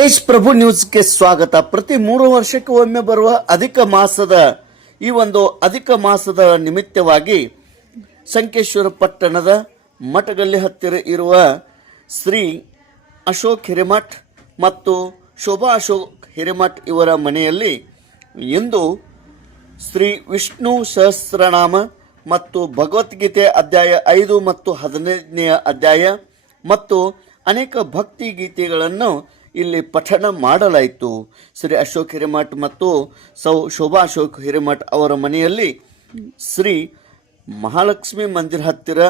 ತೇಜ್ ಪ್ರಭು ನ್ಯೂಸ್ಗೆ ಸ್ವಾಗತ. ಪ್ರತಿ 3 ವರ್ಷಕ್ಕೆ ಒಮ್ಮೆ ಬರುವ ಅಧಿಕ ಮಾಸದ ನಿಮಿತ್ತವಾಗಿ ಸಂಕೇಶ್ವರ ಪಟ್ಟಣದ ಮಠಗಲ್ಲಿ ಹತ್ತಿರ ಇರುವ ಶ್ರೀ ಅಶೋಕ್ ಹಿರೇಮಠ್ ಮತ್ತು ಶೋಭಾ ಅಶೋಕ್ ಹಿರೇಮಠ್ ಇವರ ಮನೆಯಲ್ಲಿ ಇಂದು ಶ್ರೀ ವಿಷ್ಣು ಸಹಸ್ರನಾಮ ಮತ್ತು ಭಗವದ್ಗೀತೆ ಅಧ್ಯಾಯ 5 ಮತ್ತು 15ನೇ ಅಧ್ಯಾಯ ಮತ್ತು ಅನೇಕ ಭಕ್ತಿ ಗೀತೆಗಳನ್ನು ಇಲ್ಲಿ ಪಠಣ ಮಾಡಲಾಯಿತು. ಶ್ರೀ ಅಶೋಕ್ ಹಿರೇಮಠ್ ಮತ್ತು ಶೋಭಾ ಅಶೋಕ್ ಹಿರೇಮಠ್ ಅವರ ಮನೆಯಲ್ಲಿ ಶ್ರೀ ಮಹಾಲಕ್ಷ್ಮಿ ಮಂದಿರ ಹತ್ತಿರ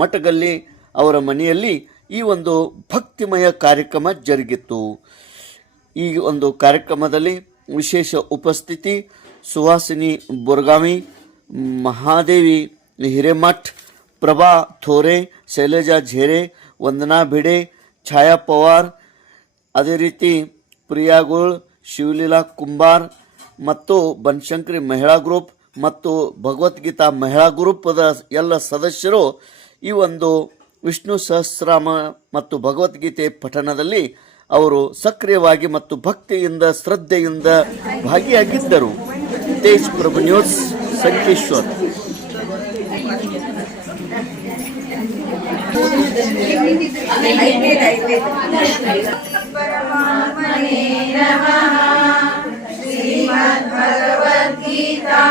ಮಠಗಲ್ಲಿ ಅವರ ಮನೆಯಲ್ಲಿ ಈ ಒಂದು ಭಕ್ತಿಮಯ ಕಾರ್ಯಕ್ರಮ ಜರುಗಿತು. ಈ ಒಂದು ಕಾರ್ಯಕ್ರಮದಲ್ಲಿ ವಿಶೇಷ ಉಪಸ್ಥಿತಿ ಸುಹಾಸಿನಿ ಬೋರ್ಗಾವಿ, ಮಹಾದೇವಿ ಹಿರೇಮಠ್, ಪ್ರಭಾ ಥೋರೆ, ಶೈಲಜಾ ಝೇರೆ, ವಂದನಾ ಭಿಡೆ, ಛಾಯಾ ಪವಾರ್, ಅದೇ ರೀತಿ ಪ್ರಿಯಾಗೋಳ್, ಶಿವಲೀಲಾ ಕುಂಬಾರ್ ಮತ್ತು ಬನಶಂಕರಿ ಮಹಿಳಾ ಗ್ರೂಪ್ ಮತ್ತು ಭಗವದ್ಗೀತಾ ಮಹಿಳಾ ಗ್ರೂಪದ ಎಲ್ಲ ಸದಸ್ಯರು ಈ ಒಂದು ವಿಷ್ಣು ಸಹಸ್ರನಾಮ ಮತ್ತು ಭಗವದ್ಗೀತೆ ಪಠಣದಲ್ಲಿ ಅವರು ಸಕ್ರಿಯವಾಗಿ ಮತ್ತು ಭಕ್ತಿಯಿಂದ ಶ್ರದ್ಧೆಯಿಂದ ಭಾಗಿಯಾಗಿದ್ದರು. ತೇಜ್ ಪ್ರಭು ನ್ಯೂಸ್, ಸಂಕೇಶ್ವರ್. परमात्मने नमः। श्रीमद्भगवद्गीता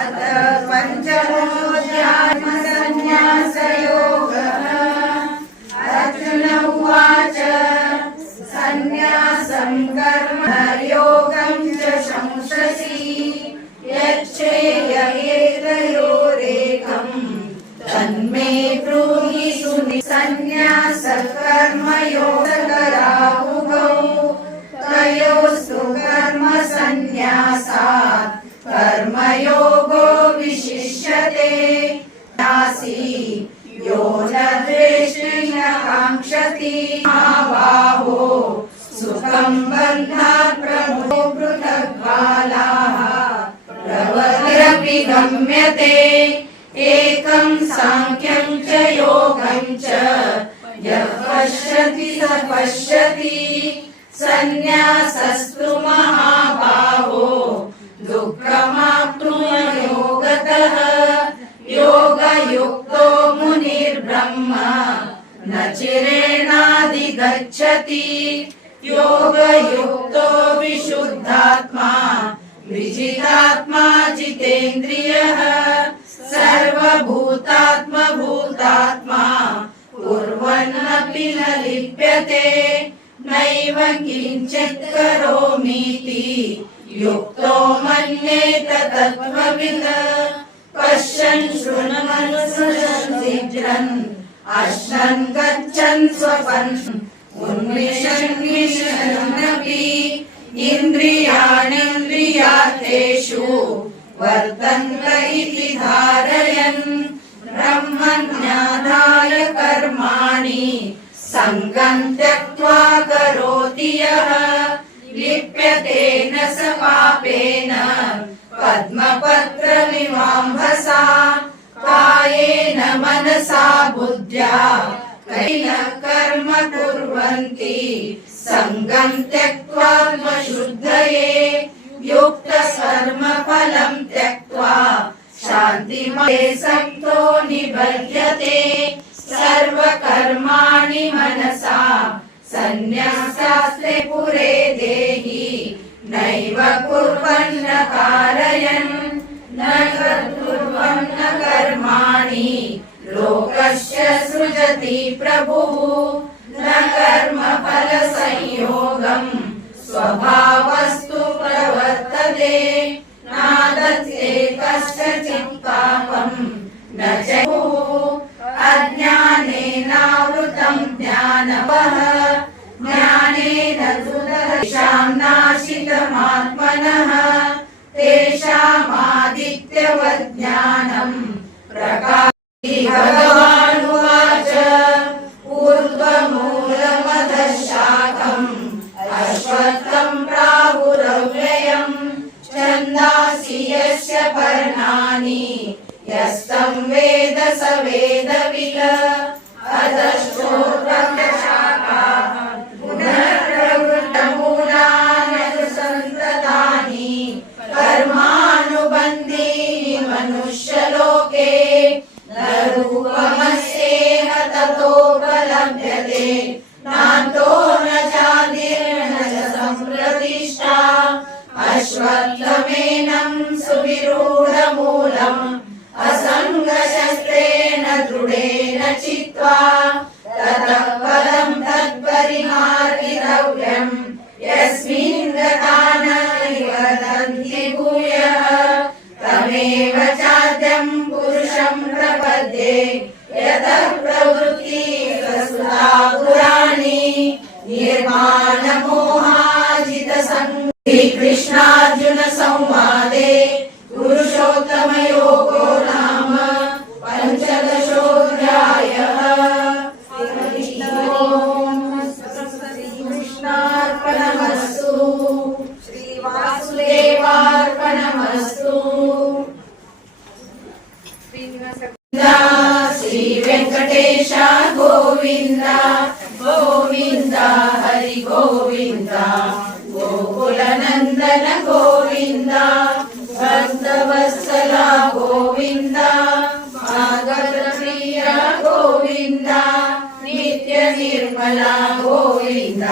अथ पंचमोऽध्यायः संन्यासयोगः। अर्जुन उवाच संन्यासं कर्म योगं च संशसि यच्छेयमेतयोरेकम् तन्मे ब्रूहि सुनि। संन्यास कर्मयोगकरावुभौ तयोस्तु कर्म संन्यासात् कर्मयोगो विशिष्यते। नासी यो न द्वेष्टि न काङ्क्षति महाबाहो सुखं बन्धात् प्रभो पृथग्बालाः प्रवृत्तिरपि गम्यते। एकं सांख्यं च योगं च यः पश्यति स पश्यति। संन्यासस्तु महाबाहो दुःखमाप्तुं योगतः। योगयुक्तो मुनिर्ब्रह्म न चिरेणाधिगच्छति। योगयुक्तो विशुद्धात्मा विजितात्मा जितेन्द्रियः। सर्वभूतात्मभूतात्मा कुर्वन्नपि न लिप्यते। नैव किञ्चित् करोमीति युक्तो मन्येत तत्त्वविद्। पश्यन् शृण्वन् जिघ्रन् अश्नन् गच्छन् स्वपन् उन्मिषन् विशन्नपि इन्द्रियाणीन्द्रियार्थेषु वर्तन्त इति धारयन् ब्रह्मण्याधाय कर्माणि सङ्गं त्यक्त्वा करोति यः लिप्यते न स पापेन पद्मपत्रमिवाम्भसा। कायेन मनसा बुद्ध्या कैः कर्म कुर्वन्ति सङ्गं त्यक्त्वा शुद्धये। युक्तकर्मफलं त्यक्त्वा शान्तिमये सक्तो निबध्यते। सर्वकर्माणि मनसा सन्न्यासास्ते पुरे देहि नैव कुर्वन् न कारयन् न कुर्वन् न कर्माणि लोकस्य सृजति प्रभुः। न कर्मफलसंयोगम् स्वभावस्तु प्रवर्तते। नादत्ते कस्यचित् पापं न च अज्ञानेनावृतं ज्ञानवः। ज्ञानेन तेषां नाशितमात्मनः तेषामादित्यवत् ज्ञानं प्रकाशति। भगवान् उवाच ऊर्ध्वमूलमधः शाखम् अश्वत्थं प्राहुरव्ययम् छन्दांसि यस्य पर्णानि यस्तं वेद स वेदवित्। अधश्चोर्ध्वशाखाः पुनर्प्रवृत्ता वरिष्ठा अश्वत्थमेनं सुविरूढमूलम् असङ्गशस्त्रेण दृढेन चित्वा ततः पदं तत्परिमार्गितव्यम् यस्मिन् गता न निवर्तन्ति भूयः तमेव चाद्यं पुरुषं प्रपद्ये यतः प्रवृत्ति प्रसुता पुराणी निर्माणमोहाजितसङ्गी कृष्णार्जुन संवादे पुरुषोत्तमयोगो नाम पञ्चदशोऽध्यायः। कृष्णार्पणमस्तु श्रीवासुदेवार्पणमस्तु। श्री वेंकटेश गोविंद गोविंद हरि गोविंद गोकुल नंदन गोविंद भक्तवत्सल गोविंद भागवत प्रिय गोविंद नित्य निर्मला गोविंद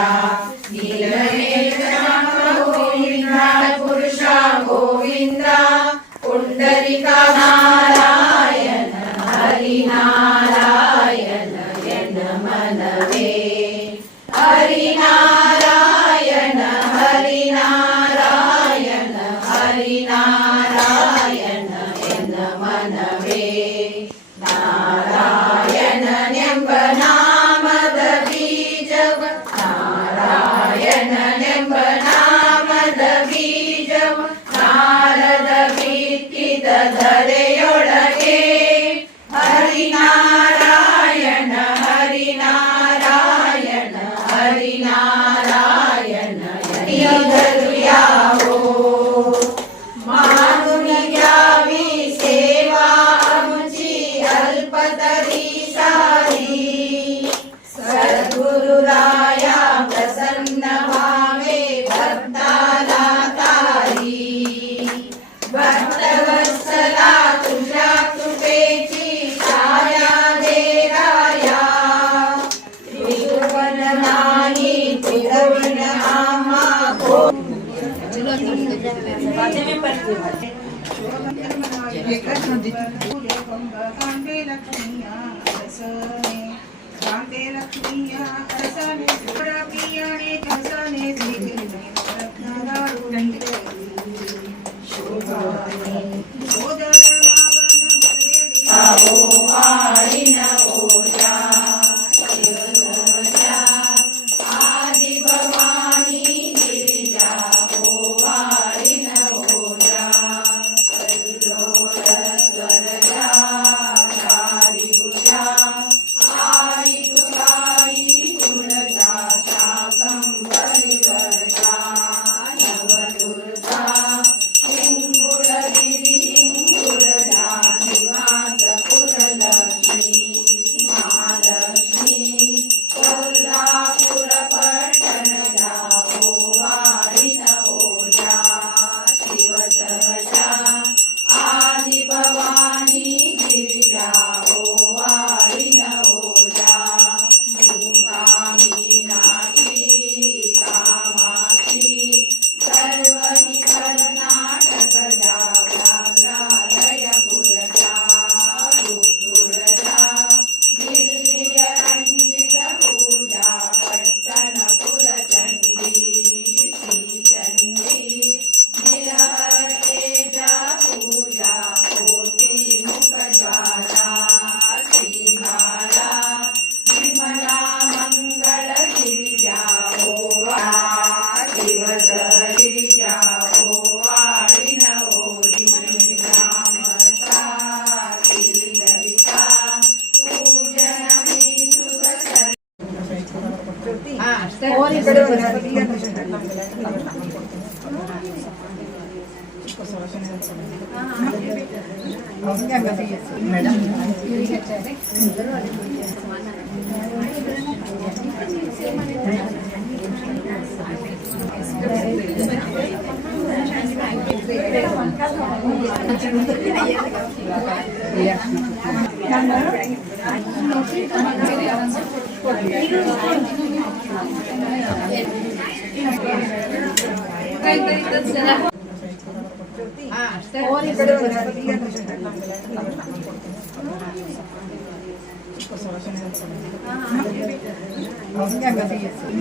नीलमेघ गोविंद पुरुष गोविंद पुंडरीका नारायण हरि नारायण यन मनवे हरि नारायण हरि नारायण हरि नारायण यन मनवे नारायण ಎಂಬ ನಾಮದ ಬೀಜವ ನಾರಾಯಣ ಎಂಬ ನಾಮದ ಬೀಜವ ನಾರದ ಬಿತ್ತಿದ ಧರೆಯೊಳಗೆ ಹರಿನಾರಾಯಣ ಹರಿನಾರಾಯಣ ಹರಿನಾರಾಯಣ ಎನಿದರು ಯಾವೋ ಮಾನುನಿಯಾವಿ ಸೇವಾ ಮುಚಿ ಅಲ್ಪತರಿ ಸಾರಿ ಸದ್ಗುರುರಾಯ ಪ್ರಸನ್ನ ಭಾವೆ ಭಕ್ತಾಲಾತಾರಿ भक्तवत्सल तुझ्या कृपेची छाया दे राया त्रिभुवन नाही त्रिभुवन आम्हा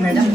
ಮೇಡಮ್